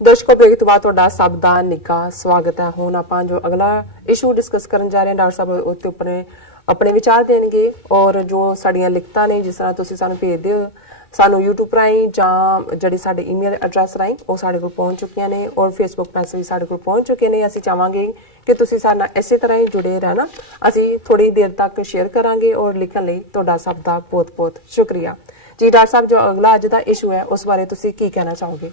दर्शकों ब्रेक तो बाद तुहाडा सब दा निघा स्वागत है। हुण आपां जो अगला इशू डिस्कस करन जा रहे हैं, डॉक्टर साहब उत्ते अपने अपने विचार देणगे और जो साडियां लिखतां ने जिस तरह तुसीं सानूं भेजदे हो सानूं यूट्यूब राहीं जां जिहड़ी साडे ईमेल एड्रैस राहीं वो साडे कोल पहुंच चुकियां ने और फेसबुक पेज भी साडे कोल पहुंच चुके ने। असीं चाहांगे कि तुसीं साडे नाल इसे तरह ही जुड़े रहना। असीं थोड़ी देर तक शेयर करांगे और लिखण लई तुहाडा सब दा बहुत बहुत शुक्रिया जी। डॉक्टर साहब जो अगला अज दा इशू है उस बारे तुसीं की कहना चाहोगे?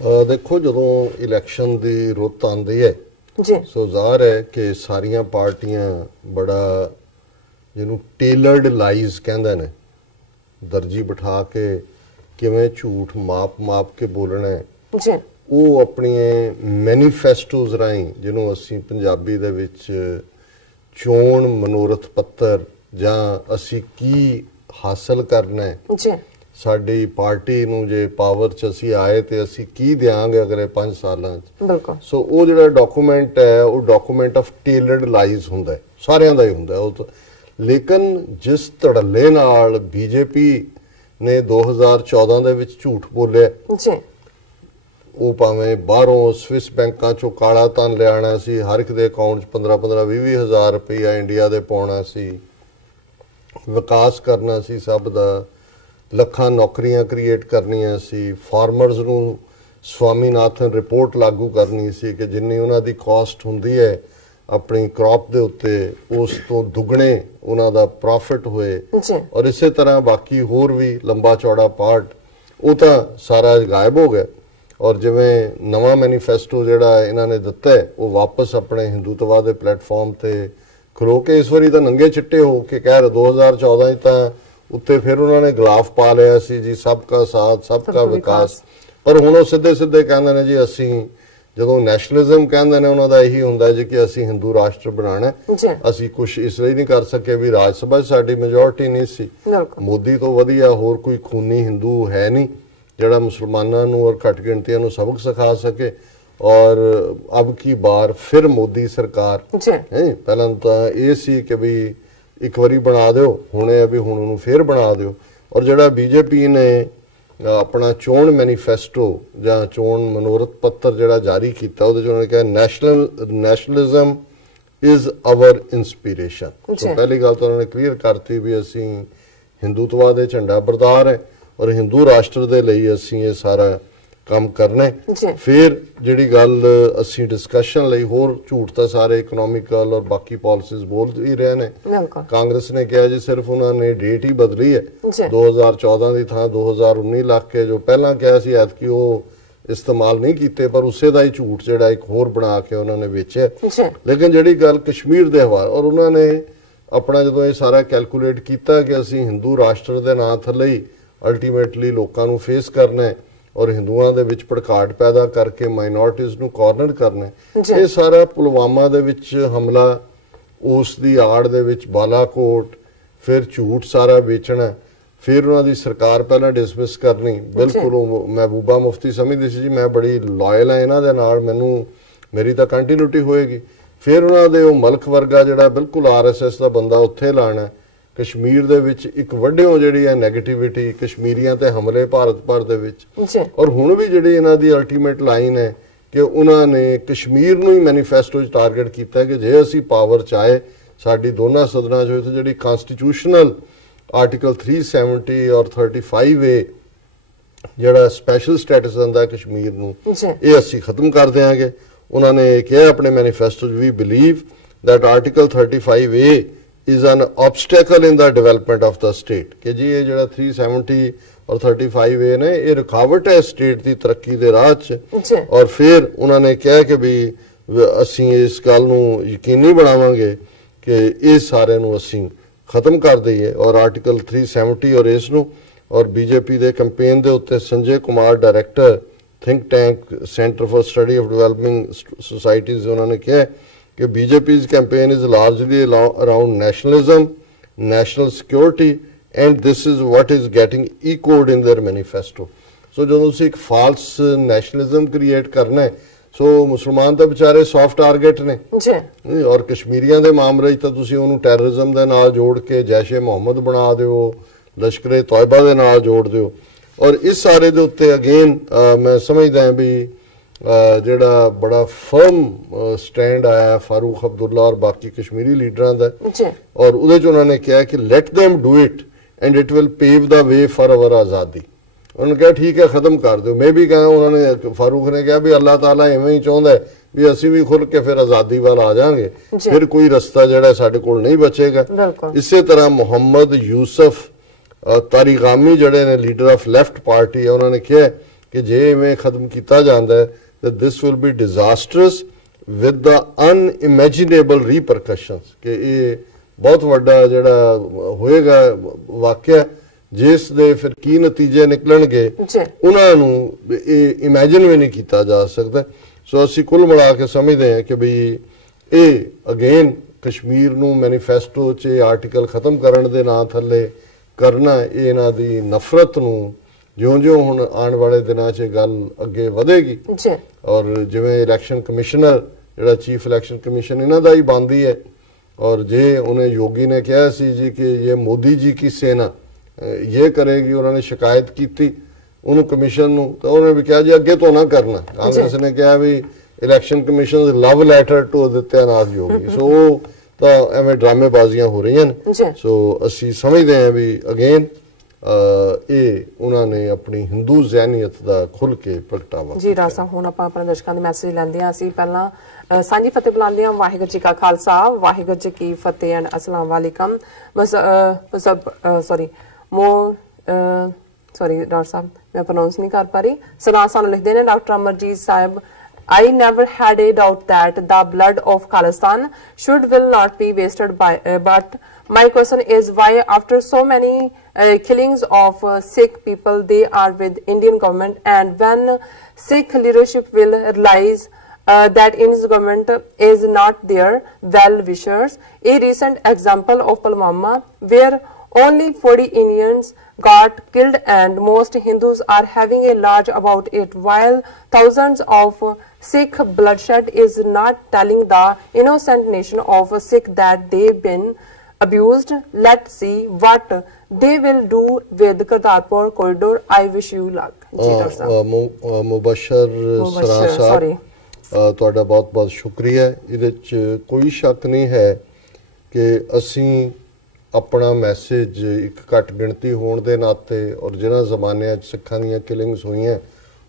देखो जो इलैक्शन की रुत आती है सो ज़ाहिर है कि सारिया पार्टियां बड़ा जिन्हों टेलर्ड लाइज कहते हैं दर्जी बिठा के किवें झूठ माप के बोलना है वो अपनी मैनीफेस्टोज राही जिन्हों असी पंजाबी दे विच चोण मनोरथ पत्तर जां असी की हासिल करना है साडी पार्टी नूं जे पावर च असी आए तो असी की देंगे अगले 5 सालां च। सो वो जिहड़ा डॉकूमेंट है वो डॉकूमेंट ऑफ टेलर्ड लाइज हुंदा है, सारियां दा ही हुंदा है वो। लेकिन जिस धड़ल्ले नाल बीजेपी ने 2014 दे विच झूठ बोलिया वो भावें बाहरों स्विस बैंकां चों काला धन लियाना सी, हर एक दे अकाउंट 15-15 20 हज़ार रुपया इंडिया दे पाउणा सी, विकास करना सी सब दा, ਲੱਖਾਂ नौकरियां क्रिएट करनियां सी, फार्मर्स नूं स्वामीनाथन रिपोर्ट लागू करनी सी कि जिन्नी उन्हां दी कॉस्ट हुंदी है अपनी क्रॉप दे उत्ते उस तो दुगने उन्हां दा प्रॉफिट होए और इसे तरह बाकी होर भी लंबा चौड़ा पार्ट वो तो सारा गायब हो गया। और जिवें नवा मैनीफेस्टो जिहड़ा इन्हां ने दिता है वो वापस अपने हिंदूत्ववाद दे प्लेटफॉर्म ते खलो के इस वारी तो नंगे चिट्टे हो के कह रहे 2014 तो उत्ते फिर उन्होंने गिलाफ पा लिया सी जी सबका साथ सबका विकास, पर हुण वो सीधे सीधे कहंदे ने जी असी जदों नैशनलिज्म कहंदे ने उन्हां दा यही हुंदा जी कि असी हिंदू राष्ट्र बनाना असी कुछ इसलिए नहीं कर सके भी राज सभा साडी मेजोरिटी नहीं सी। मोदी तो वधिया होर कोई खूनी हिंदू है नहीं जिहड़ा मुसलमानां नूं और घट गिणतियां नूं सबक सिखा सके। और अब की बार फिर मोदी सरकार पहलां तां इह सी कि भी एक बारी बना दो हुणे अभी हुण उहनूं फिर बना दो। और जिहड़ा बीजेपी ने अपना चोण मैनीफेस्टो जां चोण मनोरथ पत्र जिहड़ा जारी कीता उहदे च उन्होंने कहा नैशनलिज्म इज आवर इंस्पीरेशन। तो पहली गल तो उन्होंने क्लीयर करती भी असी हिंदूत्ववाद दे झंडा बरदार है और हिंदू राष्ट्र दे लई असी ये सारा काम करना है। फिर जिहड़ी गल असी डिस्कशन लई होर झूठ तो सारे इकनॉमिकल और बाकी पॉलिसीज बोल ही रहे ने। कांग्रेस ने कहा जी सिर्फ उन्होंने डेट ही बदली है 2014 की थां 2019 लाख के जो पहला कहा सी ऐतकी वो इस्तेमाल नहीं किए पर उसे दा ही झूठ जिहड़ा एक होर बना के उन्होंने बेचा। लेकिन जिहड़ी गल कश्मीर दे हवाले और उन्होंने अपना जो ये सारा कैलकुलेट किया कि असी हिंदू राष्ट्र के नां थले ही अल्टीमेटली लोगों को फेस करना है और हिंदुओं के विच भड़काट पैदा करके माइनॉरिटीज़ नूं कॉर्नर करना है। ये सारा पुलवामा दे विच हमला उस दी आड़ दे विच बालाकोट फिर झूठ सारा बेचना फिर उन्हां दी सरकार पहला डिसमिस करनी बिल्कुल महबूबा मुफ्ती समझदी सी जी मैं बड़ी लॉयल हाँ इन्हां दे नाल मैनूं मेरी तो कंटीन्यूटी होएगी। फिर उन्हां दे वो मलक वर्गा जिहड़ा बिल्कुल RSS का बंदा उत्थे लाना कश्मीर दे विच एक वड्डियों जिहड़ी है नैगेटिविटी कश्मीरियां ते हमले भारत भर दे विच। और हुण भी जिहड़ी इन्हां दी अल्टीमेट लाइन है कि उन्होंने कश्मीर नूं ही मैनीफेस्टो टारगेट किया कि जे असी पावर चाहे साडी दोनों सदनां जो इत्थे जिहड़ी कॉन्स्टिट्यूशनल आर्टिकल 370 और 35A जिहड़ा स्पैशल स्टेटस दिंदा कश्मीर नूं ये असी खत्म कर देंगे। उन्होंने कहा अपने manifesto we believe that article 35A is an obstacle in the development of the state कि जी ये जो 370 और 35A ने ये रुकावट है स्टेट की तरक्की के राह च। और फिर उन्होंने कहा कि भी असी इस गल नूं यकीनी बनावांगे कि इस सारे नूं असी खत्म कर दईए और आर्टिकल 370 और इस नूं और बीजेपी के कंपेन के उत्ते Sanjay Kumar director think tank centre for study of developing societies उन्होंने कहा कि BJP's campaign is largely around nationalism, national security, and this is what is getting echoed in their manifesto. So जो तुसी एक false nationalism create करना है, so मुसलमान तो बेचारे soft target ने, और कश्मीरियां दे मामले तो तुसी उन्होंने terrorism दे नाल जोड़ के जैशे मोहम्मद बना दो, लश्करे तौयबा दे नाल जोड़ दो, और इस सारे दे उत्ते अगेन मैं समझदा भी ਜਿਹੜਾ ਬੜਾ ਫਰਮ ਸਟੈਂਡ ਆਇਆ ਫਾਰੂਕ ਅਬਦੁੱਲਾ ਔਰ ਬਾਕੀ ਕਸ਼ਮੀਰੀ ਲੀਡਰਾਂ ਦਾ ਔਰ ਉਹਦੇ ਚ ਉਹਨਾਂ ਨੇ ਕਿਹਾ ਕਿ let them do it and it will pave the way for our ਆਜ਼ਾਦੀ। ਉਹਨਾਂ ਕਿਹਾ ਠੀਕ ਹੈ ਖਤਮ ਕਰ ਦਿਓ। ਮੈਂ ਵੀ ਕਹਾਂ ਉਹਨਾਂ ਨੇ ਫਾਰੂਕ ਨੇ ਕਿਹਾ ਵੀ ਅੱਲਾਹ ਤਾਲਾ ਐਵੇਂ ਹੀ ਚਾਹੁੰਦਾ ਵੀ ਅਸੀਂ ਵੀ ਖੁੱਲ ਕੇ ਫਿਰ ਆਜ਼ਾਦੀ ਵੱਲ ਆ ਜਾਾਂਗੇ, ਫਿਰ ਕੋਈ ਰਸਤਾ ਜਿਹੜਾ ਸਾਡੇ ਕੋਲ ਨਹੀਂ ਬਚੇਗਾ। ਇਸੇ ਤਰ੍ਹਾਂ ਮੁਹੰਮਦ ਯੂਸਫ ਤਾਰਿਗਾਮੀ ਜਿਹੜੇ ਨੇ ਲੀਡਰ ਆਫ ਲੈਫਟ ਪਾਰਟੀ ਹੈ, ਉਹਨਾਂ ਨੇ ਕਿਹਾ ਕਿ ਜੇ ਐਵੇਂ ਖਤਮ ਕੀਤਾ ਜਾਂਦਾ ਹੈ that this will be disastrous with the unimaginable repercussions ਕਿ ਇਹ ਬਹੁਤ ਵੱਡਾ ਜਿਹੜਾ ਹੋਏਗਾ ਵਾਕਿਆ ਜਿਸ ਦੇ ਫਿਰ ਕੀ ਨਤੀਜੇ ਨਿਕਲਣਗੇ ਉਹਨਾਂ ਨੂੰ ਇਹ ਇਮੇਜਿਨ ਵੀ ਨਹੀਂ ਕੀਤਾ ਜਾ ਸਕਦਾ। ਸੋ ਅਸੀਂ ਕੁੱਲ ਮਿਲਾ ਕੇ ਸਮਝਦੇ ਹਾਂ ਕਿ ਵੀ ਇਹ ਅਗੇਨ ਕਸ਼ਮੀਰ ਨੂੰ ਮੈਨੀਫੈਸਟੋ 'ਚ ਆਰਟੀਕਲ ਖਤਮ ਕਰਨ ਦੇ ਨਾਂ ਥੱਲੇ ਕਰਨਾ, ਇਹ ਇਹਨਾਂ ਦੀ ਨਫ਼ਰਤ ਨੂੰ ਜਿਉਂ-ਜਿਉਂ ਹੁਣ ਆਉਣ ਵਾਲੇ ਦਿਨਾਂ 'ਚ ਗੱਲ ਅੱਗੇ ਵਧੇਗੀ ਔਰ ਜਿਵੇਂ ਇਲੈਕਸ਼ਨ ਕਮਿਸ਼ਨਰ ਜਿਹੜਾ ਚੀਫ ਇਲੈਕਸ਼ਨ ਕਮਿਸ਼ਨ ਇਹਨਾਂ ਦਾ ਹੀ ਬਣਦੀ ਹੈ ਔਰ ਜੇ ਉਹਨੇ ਯੋਗੀ ਨੇ ਕਿਹਾ ਸੀ ਜੀ ਕਿ ਇਹ ਮੋਦੀ ਜੀ ਕੀ ਸੈਨਾ ਇਹ ਕਰੇਗੀ, ਉਹਨਾਂ ਨੇ ਸ਼ਿਕਾਇਤ ਕੀਤੀ ਉਹਨੂੰ ਕਮਿਸ਼ਨ ਨੂੰ ਤਾਂ ਉਹਨੇ ਵੀ ਕਿਹਾ ਜੀ ਅੱਗੇ ਤੋਂ ਨਾ ਕਰਨਾ। ਕਾਂਗਰਸ ਨੇ ਕਿਹਾ ਵੀ election commission love letter to Adityanath Yogi. ਸੋ ਤਾਂ ਐਵੇਂ ਡਰਾਮੇਬਾਜ਼ੀਆਂ ਹੋ ਰਹੀਆਂ ਨੇ। ਸੋ ਅਸੀਂ ਸਮਝਦੇ ਹਾਂ ਵੀ ਅਗੇਨ ਇਹ ਉਹਨਾਂ ਨੇ ਆਪਣੀ ਹਿੰਦੂ ਜ਼ਹਿਨੀਅਤ ਦਾ ਖੁੱਲ ਕੇ ਪ੍ਰਗਟਾਵਾ ਜੀ। ਰਾਸਾ ਹੁਣ ਆਪਾਂ ਆਪਣੇ ਦਰਸ਼ਕਾਂ ਦੇ ਮੈਸੇਜ ਲੈਂਦੇ ਹਾਂ। ਅਸੀਂ ਪਹਿਲਾਂ ਸਾਂਝੀ ਫਤਿਹ ਬੁਲਾਉਂਦੇ ਹਾਂ। ਵਾਹਿਗੁਰੂ ਜੀ ਕਾ ਖਾਲਸਾ ਵਾਹਿਗੁਰੂ ਜੀ ਕੀ ਫਤਿਹ ਐਂਡ ਅਸਲਾਮ ਵਾਲੇਕਮ। ਸੌਰੀ ਡਾਕਟਰ ਸਾਹਿਬ ਮੈਂ ਪ੍ਰੋਨਾਂਸ ਨਹੀਂ ਕਰ ਪਾ ਰਹੀ। ਸਦਾ ਸਾਨੂੰ ਲਿਖਦੇ ਨੇ doctor Amarjit Sahib I never had a doubt that the blood of Khalistan will not be wasted but my question is why after so many killings of Sikh people they are with Indian government and when Sikh leadership will realize that Indian government is not their well-wishers. A recent example of Pulwama where only 40 Indians got killed and most Hindus are having a large about it while thousands of Sikh bloodshed is not telling the innocent nation of Sikh that they've been abused. Let's see what they will do with Kartarpur corridor. I wish you luck. Mubashar ਸਰਾ ਸਾਹਿਬ ਤੁਹਾਡਾ ਬਹੁਤ ਬਹੁਤ ਸ਼ੁਕਰੀਆ। ਇਹਦੇ 'ਚ ਕੋਈ ਸ਼ੱਕ ਨਹੀਂ ਹੈ ਕਿ ਅਸੀਂ ਆਪਣਾ ਮੈਸੇਜ ਇੱਕ ਘੱਟ ਗਿਣਤੀ ਹੋਣ ਦੇ ਨਾਤੇ ਔਰ ਜਿਹਨਾਂ ਜ਼ਮਾਨਿਆਂ 'ਚ ਸਿੱਖਾਂ ਦੀਆਂ ਕਿਲਿੰਗਸ ਹੋਈਆਂ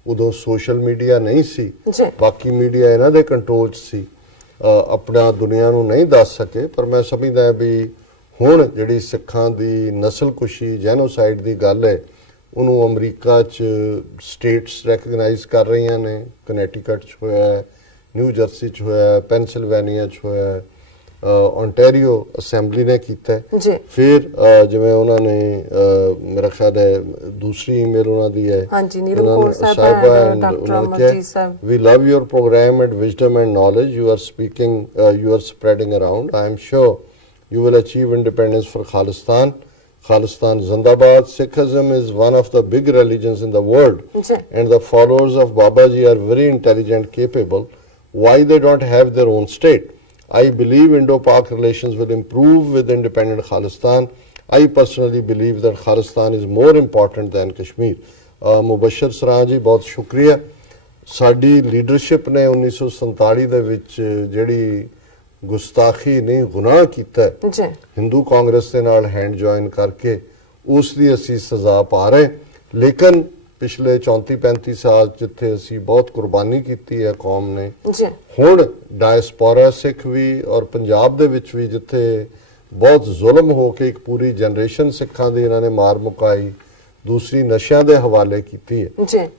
ਉਦੋਂ ਸੋਸ਼ਲ ਮੀਡੀਆ ਨਹੀਂ ਸੀ, ਬਾਕੀ ਮੀਡੀਆ ਇਹਨਾਂ ਦੇ ਕੰਟਰੋਲ 'ਚ ਸੀ, ਆਪਣਾ ਦੁਨੀਆ ਨੂੰ ਨਹੀਂ ਦੱਸ ਸਕੇ। ਪਰ ਮੈਂ ਸਮਝਦਾ ਵੀ ਹੁਣ ਜਿਹੜੀ ਸਿੱਖਾਂ ਦੀ ਨਸਲਕੁਸ਼ੀ ਜੈਨੋਸਾਈਡ ਦੀ ਗੱਲ ਹੈ ਉਹਨੂੰ ਅਮਰੀਕਾ 'ਚ ਸਟੇਟਸ ਰੈਕਗਨਾਈਜ਼ ਕਰ ਰਹੀਆਂ ਨੇ। ਕਨੈਟੀਕਟ 'ਚ ਹੋਇਆ, ਨਿਊ ਜਰਸੀ 'ਚ ਹੋਇਆ, ਪੈਨਸਿਲਵੇਨੀਆ 'ਚ ਹੋਇਆ, ਓਨਟਾਰੀਓ ਅਸੈਂਬਲੀ ਨੇ ਕੀਤਾ। ਫਿਰ ਜਿਵੇਂ ਉਹਨਾਂ ਨੇ ਮੇਰਾ ਖਿਆਲ ਹੈ ਦੂਸਰੀ ਈਮੇਲ ਉਹਨਾਂ ਦੀ ਹੈ ਵੀ love your program and wisdom and knowledge you are speaking you are spreading around I am sure you will achieve independence for Khalistan. Khalistan Zindabad. Sikhism is one of the big religions in the world and the followers of Babaji are very intelligent, capable. Why they don't have their own state? I believe Indo-Pak relations will improve with independent Khalistan. I personally believe that Khalistan is more important than Kashmir. Mubashir Saraji, बहुत शुक्रिया। Sari leadership ने 1947 ਦੇ ਵਿੱਚ ਜਿਹੜੀ ਗੁਸਤਾਖੀ ਨੇ ਗੁਨਾਹ ਕੀਤਾ ਹਿੰਦੂ ਕਾਂਗਰਸ ਦੇ ਨਾਲ ਹੈਂਡ ਜੁਆਇਨ ਕਰਕੇ ਉਸ ਦੀ ਅਸੀਂ ਸਜ਼ਾ ਪਾ ਰਹੇ। ਲੇਕਿਨ ਪਿਛਲੇ 34-35 ਸਾਲ ਜਿੱਥੇ ਅਸੀਂ ਬਹੁਤ ਕੁਰਬਾਨੀ ਕੀਤੀ ਹੈ ਕੌਮ ਨੇ, ਹੁਣ ਡਾਇਸਪੋਰਾ ਸਿੱਖ ਵੀ ਔਰ ਪੰਜਾਬ ਦੇ ਵਿੱਚ ਵੀ ਜਿੱਥੇ ਬਹੁਤ ਜ਼ੁਲਮ ਹੋ ਕੇ ਇੱਕ ਪੂਰੀ ਜਨਰੇਸ਼ਨ ਸਿੱਖਾਂ ਦੀ ਇਹਨਾਂ ਨੇ ਮਾਰ ਮੁਕਾਈ, ਦੂਸਰੀ ਨਸ਼ਿਆਂ ਦੇ ਹਵਾਲੇ ਕੀਤੀ ਹੈ,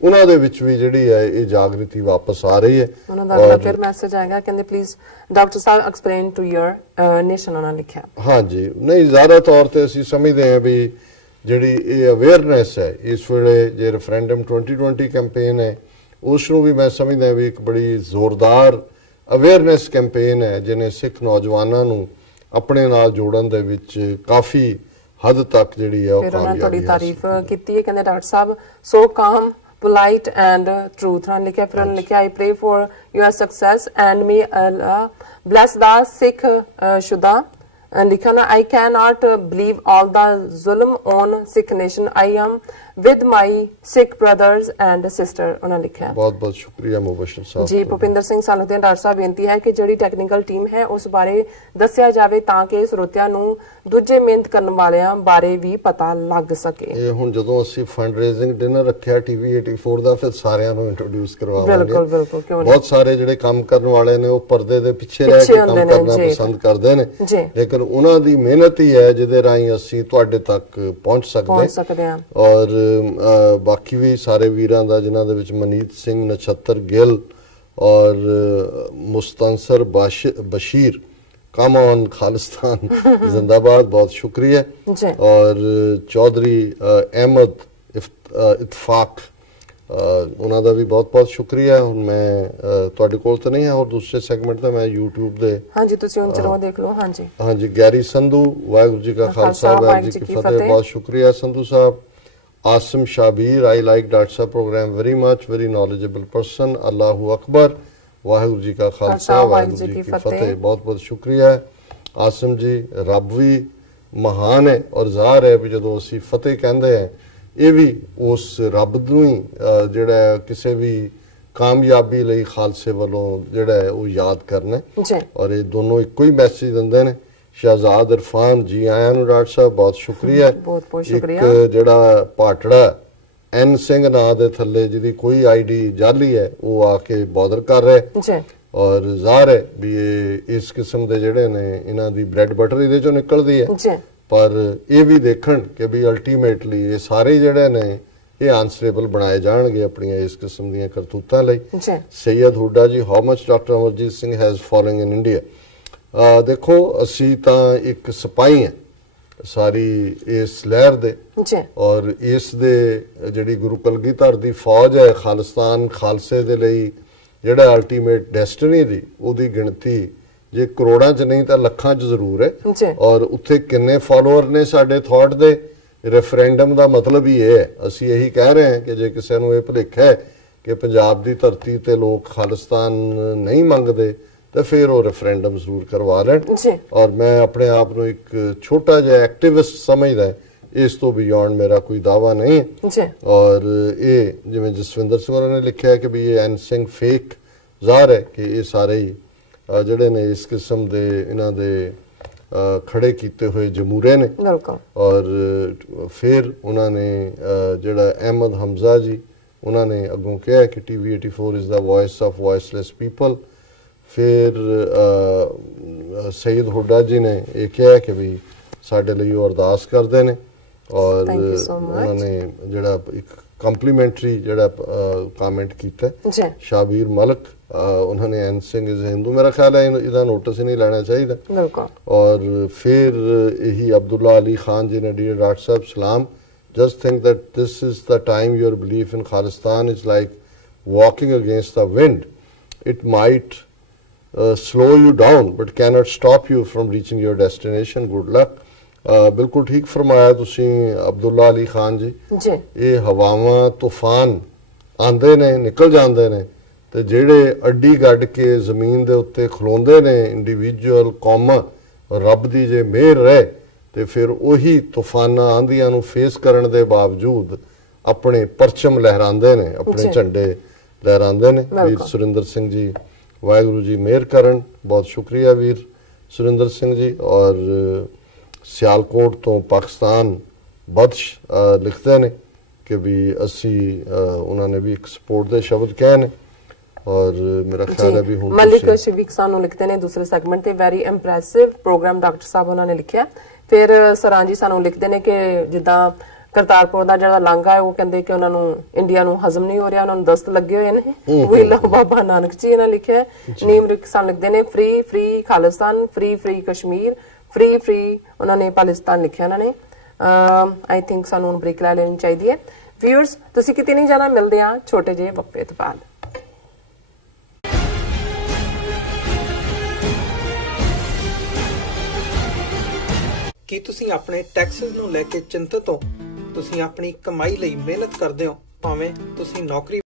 ਉਹਨਾਂ ਦੇ ਵਿੱਚ ਵੀ ਜਿਹੜੀ ਹੈ ਇਹ ਜਾਗਰਤੀ ਵਾਪਸ ਆ ਰਹੀ ਹੈ। ਉਹਨਾਂ ਦਾ ਅਗਲਾ ਫਿਰ ਮੈਸੇਜ ਆਏਗਾ, ਕਹਿੰਦੇ please doctor Sahib explain to your nation ਉਹਨਾਂ ਲਿਖਿਆ। ਹਾਂਜੀ, ਨਹੀਂ ਜ਼ਿਆਦਾ ਤੌਰ ਤੇ ਅਸੀਂ ਸਮਝਦੇ ਹਾਂ ਵੀ ਜਿਹੜੀ ਇਹ ਅਵੇਅਰਨੈਸ ਹੈ ਇਸ ਵੇਲੇ ਜੇ ਰੈਫਰੈਂਡਮ 2020 ਕੈਂਪੇਨ ਹੈ ਉਸ ਨੂੰ ਵੀ ਮੈਂ ਸਮਝਦਾ ਵੀ ਇੱਕ ਬੜੀ ਜ਼ੋਰਦਾਰ ਅਵੇਅਰਨੈਸ ਕੈਂਪੇਨ ਹੈ ਜਿਹਨੇ ਸਿੱਖ ਨੌਜਵਾਨਾਂ ਨੂੰ ਆਪਣੇ ਨਾਲ ਜੋੜਨ ਦੇ ਵਿੱਚ ਕਾਫੀ ਹੱਦ ਤੱਕ ਜਿਹੜੀ ਹੈ ਉਹ ਕਾਮਯਾਬੀ ਤਾਰੀਫ ਕੀਤੀ ਹੈ। ਕਹਿੰਦੇ ਡਾਕਟਰ ਸਾਹਿਬ ਸੋ ਕਾਮ polite and truth ਨਾਲ ਲਿਖਿਆ। ਫਿਰ ਉਹਨੇ ਲਿਖਿਆ I pray for your success and may Allah bless the Sikh Shuda ਲਿਖਿਆ ਨਾ I cannot believe all the zulm on Sikh nation. I am with my Sikh brothers and sister ਉਹਨਾਂ ਲਿਖਿਆ। ਬਹੁਤ ਬਹੁਤ ਸ਼ੁਕਰੀਆ ਮੁਬਸ਼ਰ ਸਾਹਿਬ ਜੀ। ਭੁਪਿੰਦਰ ਸਿੰਘ ਸਾਨੂੰ ਤੇ ਡਾਕਟਰ ਸਾਹਿਬ ਬੇਨਤੀ ਹੈ ਕਿ ਜਿਹੜੀ ਟੈਕਨੀਕਲ ਟੀਮ ਹੈ ਉਸ ਬਾਰੇ ਦੱਸਿਆ ਜਾਵੇ ਤਾਂ ਕਿ ਸਰੋਤਿਆਂ ਨੂੰ ਦੂਜੇ ਮਿਹਨਤ ਕਰਨ ਵਾਲਿਆਂ ਬਾਰੇ ਵੀ ਪਤਾ ਲੱਗ ਸਕੇ। ਇਹ ਹੁਣ ਜਦੋਂ ਅਸੀਂ ਫੰਡ ਰੇਜ਼ਿੰਗ ਡਿਨਰ ਰੱਖਿਆ TV 84 ਦਾ ਫਿਰ ਸਾਰਿਆਂ ਨੂੰ ਇੰਟਰੋਡਿਊਸ ਕਰਵਾਵਾਂਗੇ। ਬਿਲਕੁਲ ਬਿਲਕੁਲ, ਕਿਉਂ ਨਹੀਂ। ਬਹੁਤ ਸਾਰੇ ਜਿਹੜੇ ਕੰਮ ਕਰਨ ਵਾਲੇ ਨੇ ਉਹ ਪਰਦੇ ਦੇ ਪਿੱਛੇ ਰਹਿ ਕੇ ਕੰਮ ਕਰਨਾ ਪਸੰਦ ਕਰਦੇ ਨੇ, ਲੇਕਿਨ ਉਹਨਾਂ ਦੀ ਮਿਹਨਤ ਹੀ ਹੈ ਜਿਹਦੇ ਰਾਹੀਂ ਅਸੀਂ ਤੁਹਾਡੇ ਤੱਕ ਪਹੁੰਚ ਸਕਦੇ ਹਾਂ। ਔਰ ਬਾਕੀ ਵੀ ਸਾਰੇ ਵੀਰਾਂ ਦਾ ਜਿਨ੍ਹਾਂ ਦੇ ਵਿੱਚ ਮਨੀਤ ਸਿੰਘ, ਨਛੱਤਰ ਗਿੱਲ ਔਰ ਮੁਸਤਨਸਰ बशीर, कम ऑन खालिस्तान जिंदाबाद, बहुत शुक्रिया। और चौधरी अहमद इतफाक उन्होंने भी बहुत बहुत शुक्रिया। हुण मैं तुहाडे कोल तो नहीं है और दूसरे सैगमेंट ते मैं YouTube दे हाँ जी तुसीं हुण जरूर देख लो। हाँ जी हाँ जी। गैरी संधू, वाहिगुरू जी का खालसा वाहिगुरू जी की फतेह, बहुत शुक्रिया संधू साहब। Asim Shabir, I like doctor साहब program very much, very knowledgeable person, अल्लाहू अकबर, वाहिगुरू जी का खालसा वाहिगुरू जी की फतेह, बहुत बहुत शुक्रिया आसिम जी। रब भी महान है और ज़ाहिर है भी जो असीं फतेह कहते हैं ये भी उस रब नूं ही जिहड़ा किसी भी कामयाबी लई खालसे वालों जिहड़ा है वो याद करना है। और ये दोनों इक्को ही मैसेज दिंदे ने। शहजाद इरफान, जी आया नूं डॉक्टर साहब, बहुत शुक्रिया। बहुत बहुत शुक्रिया। एक जिहड़ा पाटड़ा एन सिंह नां दे थल्ले जिहदी कोई ID जाली है वो आके बॉदर कर रहे और ज़ाहिर है भी ये इस किस्म दे जिहड़े ने इन्हां दी ब्रेड बटर इहदे चों निकलदी है, पर ये भी देखण कि भी अल्टीमेटली ये सारे जिहड़े ने ये आंसरेबल बनाए जाणगे अपनी इस किस्म दीयां करतूतां लई। Syed Hooda ji, how much doctor Amarjeet Singh has following in India. देखो असी तां एक सिपाही हैं सारी इस लहर दे और इस दे जिहड़ी गुरु कलगीधर दी फौज है खालिस्तान खालसे दे लई जिहड़ा अल्टीमेट डेस्टिनी दी ओदी गिणती जे करोड़ां च नहीं तां लखां च जरूर है। और उत्थे किन्ने फॉलोअर ने साडे थॉट दे रेफरेंडम दा मतलब ही है, असी यही कह रहे हैं कि जे किसी नूं इह भुलेखा है कि पंजाब दी धरती ते लोग खालिस्तान नहीं मंगदे तो फिर वो रेफरेंडम जरूर करवा लें। और मैं अपने आप को एक छोटा जिहा एक्टिविस्ट समझदा है, इस तो बियॉन्ड मेरा कोई दावा नहीं है। और ये जिवें जसविंदर सिंह ने लिखा है कि भी ये एन सिंह फेक, ज़ाहिर है कि ये सारे ही जिहड़े ने इस किस्म दे इन्हां दे खड़े कीते हुए जमूरे ने। और फिर उन्होंने जिहड़ा अहमद हमजा जी उन्होंने अगों कहा कि TV 84 is the voice of voiceless people. फिर सईद हुड्डा जी ने ये कहा कि भी साडे लई अरदास करते हैं और उन्होंने जिहड़ा एक कॉम्प्लीमेंटरी जिहड़ा कमेंट किया। शाबीर मलक उन्होंने एन सिंह इज हिंदू, मेरा ख्याल है इहदा नोटिस ही नहीं लेना चाहिए। और फिर यही अब्दुल्ला अली खान जी ने, डियर डॉक्टर साहब सलाम, just think that this is the time your belief in Khalistan is like walking against the wind, it might slow you down but cannot stop you from reaching your destination. Good luck. बिल्कुल ठीक फरमाया तुसी अब्दुल्ला अली खान जी। ये हवावां तूफान आंदे ने निकल जांदे ने ते जेड़े अड्डी गड्ड के जमीन दे उत्ते खलोंदे ने इंडिविजुअल कौमां, रब दी जे मेहर रहे ते फिर उही तूफानां आंधियां नूं फेस करन दे बावजूद अपने परचम लहरांदे ने, अपने झंडे लहरांदे ने। वीर सुरिंदर सिंह जी, वाहिगुरू जी मेहर करन, बहुत शुक्रिया वीर सुरिंदर सिंह जी। और सियालकोट तो पाकिस्तान बदश लिखते ने कि भी असी उन्होंने भी एक सपोर्ट दे शब्द कहे ने। और मेरा ख्याल है भी हुण मलिक शफीक सानू लिखते ने दूसरे सेगमेंट ते, वेरी इंप्रेसिव प्रोग्राम डॉक्टर साहब उन्होंने लिखिया। फिर सरां जी सानू लिखते ने कि जिद्दां करतारपुर का जिहड़ा लांघा है वो कहते कि उन्होंने इंडिया नूं हजम नहीं हो रहा, उन्होंने दस्त लगे हुए ने। वही बाबा नानक जी ने लिखा है। नीम रिक्सान लिखते हैं free free Khalistan, free free Kashmir, free free उन्होंने पाकिस्तान लिखा उन्होंने। आई थिंक सानू ब्रेक लै लेनी चाहिए। व्यूअर्स तुसीं किते नहीं जाना, मिलते हैं छोटे जे वक्फे तो बाद। ਕੀ ਤੁਸੀਂ ਆਪਣੇ ਟੈਕਸਸ ਨੂੰ ਲੈ ਕੇ ਚਿੰਤਤ ਹੋ? ਤੁਸੀਂ ਆਪਣੀ ਕਮਾਈ ਲਈ ਮਿਹਨਤ ਕਰਦੇ ਹੋ, ਭਾਵੇਂ ਤੁਸੀਂ ਨੌਕਰੀ